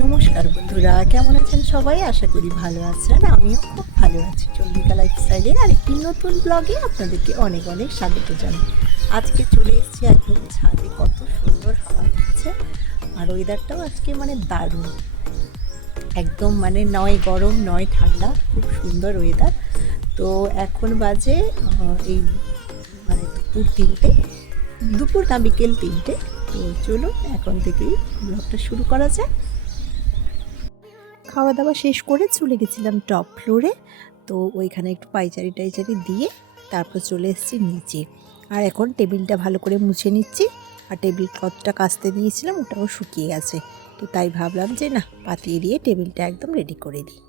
নমস্কার বন্ধুরা, কেমন আছেন সবাই? আশা করি ভালো আছেন। আমিও খুব ভালো আছি। চন্দ্রিকা লাইফস্টাইলের আরেকটি নতুন ব্লগে আপনাদেরকে অনেক অনেক স্বাগত জানাই। আজকে চলে এসেছি একদম ছাদে। কত সুন্দর হাওয়া দিচ্ছে, আর ওয়েদারটাও আজকে দারুণ। একদম নয় গরম নয় ঠান্ডা, খুব সুন্দর ওয়েদার। তো এখন বাজে এই দুপুর না বিকেল 3টে। তো চলুন এখন থেকেই ব্লগটা শুরু করা যায়। খাওয়া দাওয়া শেষ করে চলে গেছিলাম টপ ফ্লোরে। তো ওইখানে একটু পাইচারি টাইচারি দিয়ে তারপর চলে এসেছি নিচে। আর এখন টেবিলটা ভালো করে মুছে নিচ্ছি। আর টেবিল ক্লথটা কাচতে দিয়েছিলাম, ওটাও শুকিয়ে গেছে। তো তাই ভাবলাম যে না, পাতিয়ে দিয়ে টেবিলটা একদম রেডি করে দিই।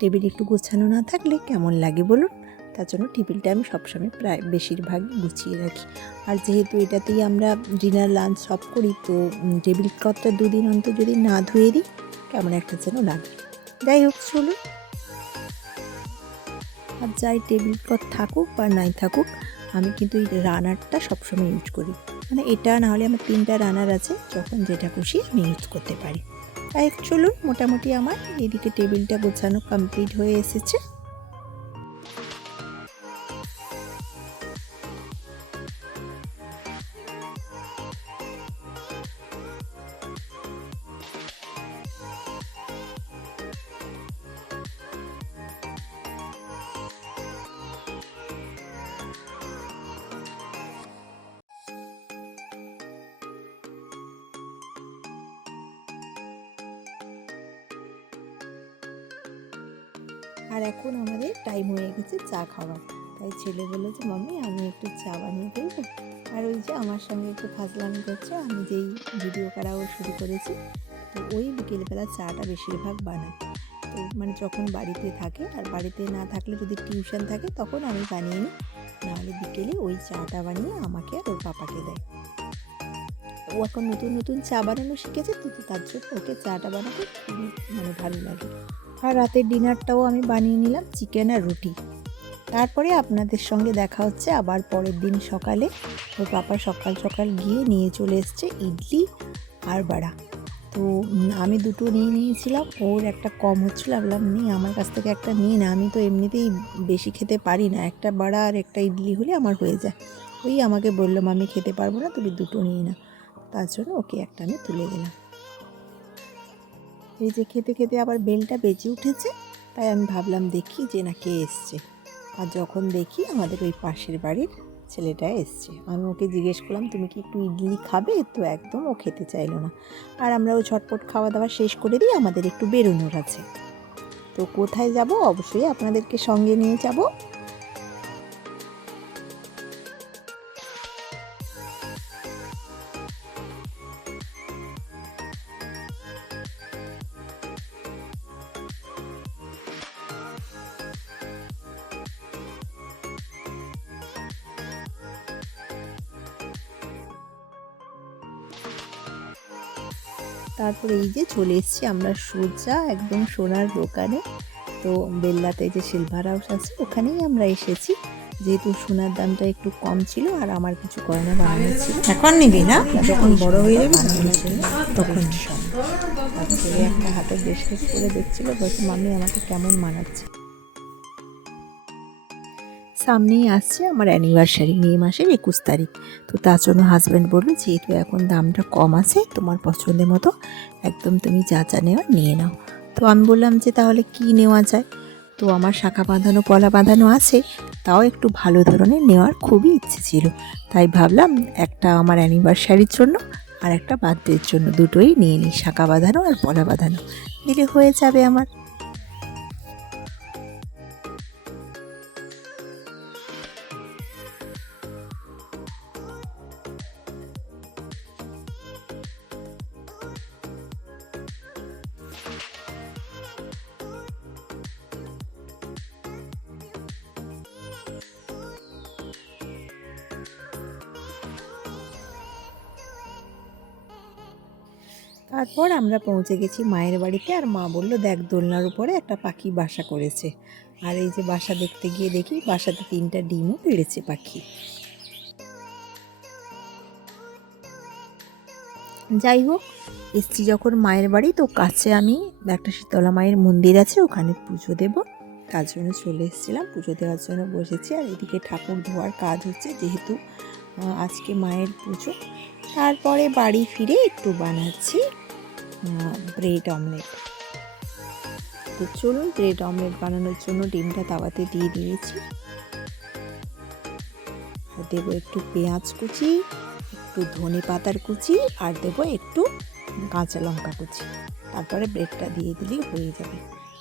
টেবিল একটু গোছানো না থাকলে কেমন লাগে বলুন? তার জন্য টেবিলটা আমি সবসময় প্রায় বেশিরভাগই গুছিয়ে রাখি। আর যেহেতু এটাতেই আমরা ডিনার লাঞ্চ সব করি, তো টেবিল ক্লথটা 2 দিন অন্তর যদি না ধুয়ে দিই কেমন একটা যেন লাগে। যাই হোক, চলুন। আর যাই টেবিল ক্লথ থাকুক বা নাই থাকুক, আমি কিন্তু এই রানারটা সবসময় ইউজ করি। এটা না হলে আমার 3টা রানার আছে, যখন যেটা খুশি আমি ইউজ করতে পারি। তাই চলুন, মোটামুটি আমার এইদিকে টেবিলটা গোছানো কমপ্লিট হয়ে এসেছে। আর এখন আমাদের টাইম হয়ে গেছে চা খাওয়ার। তাই ছেলে বললো যে মাম্মি আমি একটু চা বানিয়ে দেবো। আর ওই যে আমার সঙ্গে একটু ফাজলামি করছে, আমি যেই ভিডিও করাও শুরু করেছি। তো ওই বিকেলবেলা চাটা বেশিরভাগ বানাই। তো যখন বাড়িতে থাকে, আর বাড়িতে না থাকলে যদি টিউশন থাকে তখন আমি বানিয়ে নিই, নাহলে বিকেলে ওই চাটা বানিয়ে আমাকে আর ওর পাপাকে দেয়। ও এখন নতুন নতুন চা বানানো শিখেছে, তো তার জন্য ওকে চাটা বানাতে খুবই ভালো লাগে। আর রাতের ডিনারটাও আমি বানিয়ে নিলাম, চিকেন আর রুটি। তারপরে আপনাদের সঙ্গে দেখা হচ্ছে আবার পরের দিন সকালে। ওর পাপা সকাল সকাল গিয়ে নিয়ে চলে এসছে ইডলি আর বড়া। তো আমি দুটো নিয়ে নিয়েছিলাম, ওর একটা কম হচ্ছিলো, ভাবলাম নিই আমার কাছ থেকে একটা নিই না, আমি তো এমনিতেই বেশি খেতে পারি না, একটা বড়া আর একটা ইডলি হলে আমার হয়ে যায়। ওই আমাকে বললাম আমি খেতে পারবো না, তুমি দুটো নিয়ে নাও। তার জন্য ওকে একটা আমি তুলে দিলাম। এই যে খেতে খেতে আবার বেলটা বেজে উঠেছে, তাই আমি ভাবলাম দেখি যে না কে এসছে। আর যখন দেখি আমাদের ওই পাশের বাড়ির ছেলেটা এসছে, আমি ওকে জিজ্ঞেস করলাম তুমি কি একটু ইডলি খাবে? তো একদম ও খেতে চাইলো না। আর আমরা ওই ঝটপট খাওয়া দাওয়া শেষ করে দিই, আমাদের একটু বেরোনোর আছে। তো কোথায় যাব অবশ্যই আপনাদেরকে সঙ্গে নিয়ে যাব। তারপরে এই যে চলে এসেছি আমরা সোজা একদম সোনার দোকানে। তো বেল্লাতে যে সিলভার হাউস আছে ওখানেই আমরা এসেছি, যেহেতু সোনার দামটা একটু কম ছিল আর আমার কিছু গয়না বানানো ছিল। এখন নিবি না, যখন বড় হয়ে যাবে বানানোর জন্য তখন ছেলে একটা হাতে ব্রেসলেট করে দেখছিল, বলছে মাম্মি আমাকে কেমন মানাচ্ছে। সামনেই আসছে আমার অ্যানিভার্সারি, মে মাসের 21 তারিখ। তো তার জন্য হাজব্যান্ড বললো যেহেতু এখন দামটা কম আছে, তোমার পছন্দের মতো একদম তুমি যা যা নেওয়ার নিয়ে নাও। তো আমি বললাম যে তাহলে কি নেওয়া যায়। তো আমার শাঁখা বাঁধানো পলা বাঁধানো আছে, তাও একটু ভালো ধরনের নেওয়ার খুবই ইচ্ছে ছিল। তাই ভাবলাম একটা আমার অ্যানিভার্সারির জন্য আর একটা বার্থডের জন্য দুটোই নিয়ে নিই, শাঁখা বাঁধানো আর পলা বাঁধানো নিলে হয়ে যাবে আমার। তারপর আমরা পৌঁছে গেছি মায়ের বাড়িতে। আর মা বলল দেখ দোলনার উপরে একটা পাখি বাসা করেছে। আর এই যে বাসা দেখতে গিয়ে দেখি বাসাতে 3টা ডিমও পেড়েছে পাখি। যাই হোক, এসছি যখন মায়ের বাড়ি, তো কাছে আমি একটা শীতলা মায়ের মন্দির আছে, ওখানে পুজো দেব, তার জন্য চলে এসেছিলাম। পুজো দেওয়ার জন্য বসেছি, আর এদিকে ঠাকুর ধোয়ার কাজ হচ্ছে, যেহেতু আজকে মায়ের পুজো। তারপরে বাড়ি ফিরে একটু বানাচ্ছি ব্রেড অমলেট। তো চলুন, ব্রেড অমলেট বানানোর জন্য ডিমটা তাওয়াতে দিয়ে দিয়েছি। আর দেবো একটু পেঁয়াজ কুচি, একটু ধনে পাতার কুচি, আর দেবো একটু কাঁচা লঙ্কা কুচি। তারপরে ব্রেডটা দিয়ে দিলেই হয়ে যাবে।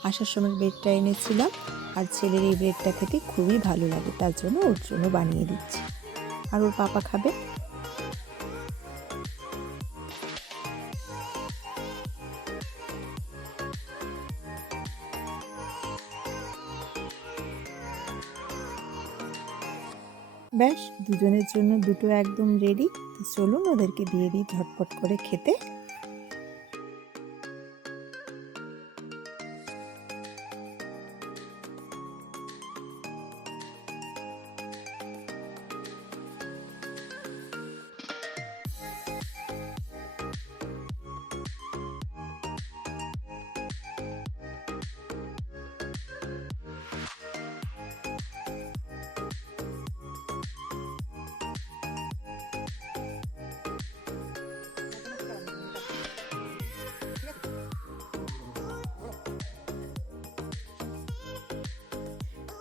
আসার সময় ব্রেডটা এনেছিলাম, আর ছেলের এই ব্রেডটা খেতে খুবই ভালো লাগে, তার জন্য ওর জন্য বানিয়ে দিচ্ছি, আর ওর পাপা খাবে। ব্যাস, দুজনের জন্য দুটো একদম রেডি। তো চলুন ওদেরকে দিয়ে দিই ঝটপট করে খেতে।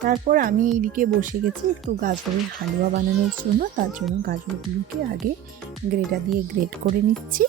তারপর আমি এইদিকে বসে গেছি একটু গাজরের হালুয়া বানানোর জন্য। তার জন্য গাজরগুলোকে আগে গ্রেটার দিয়ে গ্রেট করে নিচ্ছি।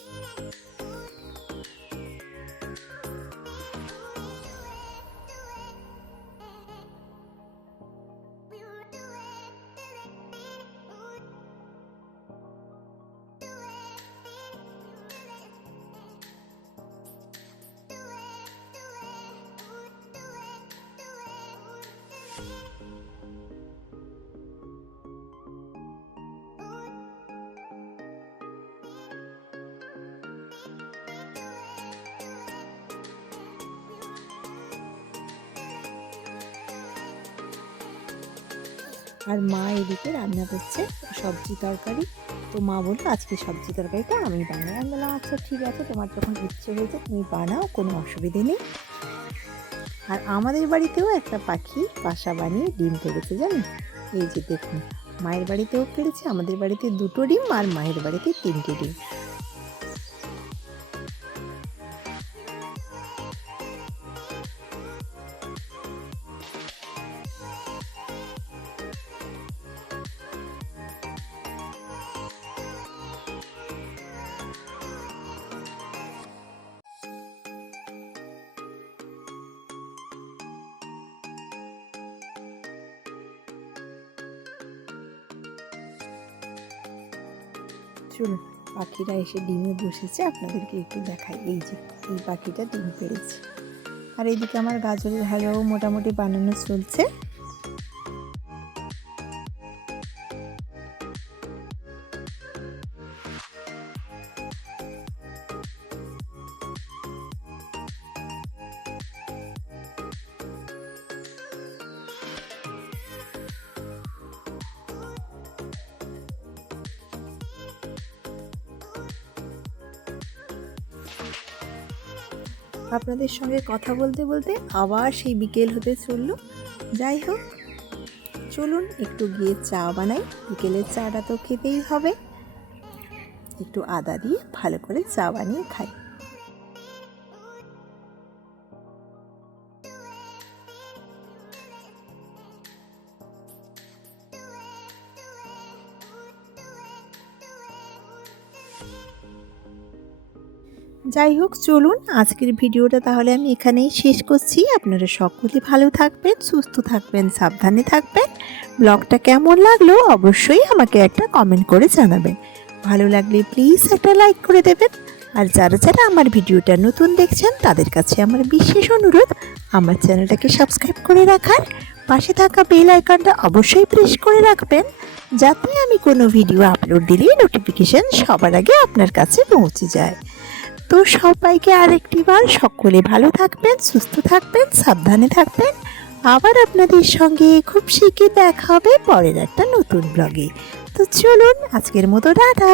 আর মা এদিকে রান্না করছে সবজি তরকারি। তো মা বললো আজকে সবজি তরকারিটা আমি বানাই। আমি বললাম আচ্ছা ঠিক আছে, তোমার যখন ইচ্ছে হয়েছে তুমি বানাও, কোনো অসুবিধে নেই। আর আমাদের বাড়িতেও একটা পাখি বাসা বানিয়ে ডিম পেড়েছে, জানেন? এই যে দেখুন, মায়ের বাড়িতেও পেড়েছে, আমাদের বাড়িতে 2টো ডিম, আর মায়ের বাড়িতে 3টে ডিম। চলুন, পাখিরা এসে ডিমে বসেছে, আপনাদেরকে একটু দেখাই। এই যে এই পাখিটা ডিম পেড়েছে। আর এইদিকে আমার গাজরের হালুয়াও মোটামুটি বানানো চলছে। আপনাদের সঙ্গে কথা বলতে বলতে আবার সেই বিকেল হতে চললো। যাই হোক, চলুন একটু গিয়ে চা বানাই। বিকেলের চাটা তো খেতেই হবে, একটু আদা দিয়ে ভালো করে চা বানিয়ে খাই। যাই হোক, চলুন আজকের ভিডিওটা তাহলে আমি এখানেই শেষ করছি। আপনারা সকলে ভালো থাকবেন, সুস্থ থাকবেন, সাবধানে থাকবেন। ব্লগটা কেমন লাগলো অবশ্যই আমাকে একটা কমেন্ট করে জানাবেন। ভালো লাগলে প্লিজ একটা লাইক করে দেবেন। আর যারা যারা আমার ভিডিওটা নতুন দেখছেন তাদের কাছে আমার বিশেষ অনুরোধ, আমার চ্যানেলটাকে সাবস্ক্রাইব করে রাখার, পাশে থাকা বেল আইকনটা অবশ্যই প্রেস করে রাখবেন, যাতে আমি কোনো ভিডিও আপলোড দিলেই নোটিফিকেশন সবার আগে আপনার কাছে পৌঁছে যায়। তো সবাইকে আরেকটিবার সকলে ভালো থাকবেন, সুস্থ থাকবেন, সাবধানে থাকবেন। আবার আপনাদের সঙ্গে খুব শীঘ্রই দেখা হবে পরের একটা নতুন ব্লগে। তো চলুন আজকের মতো টাটা।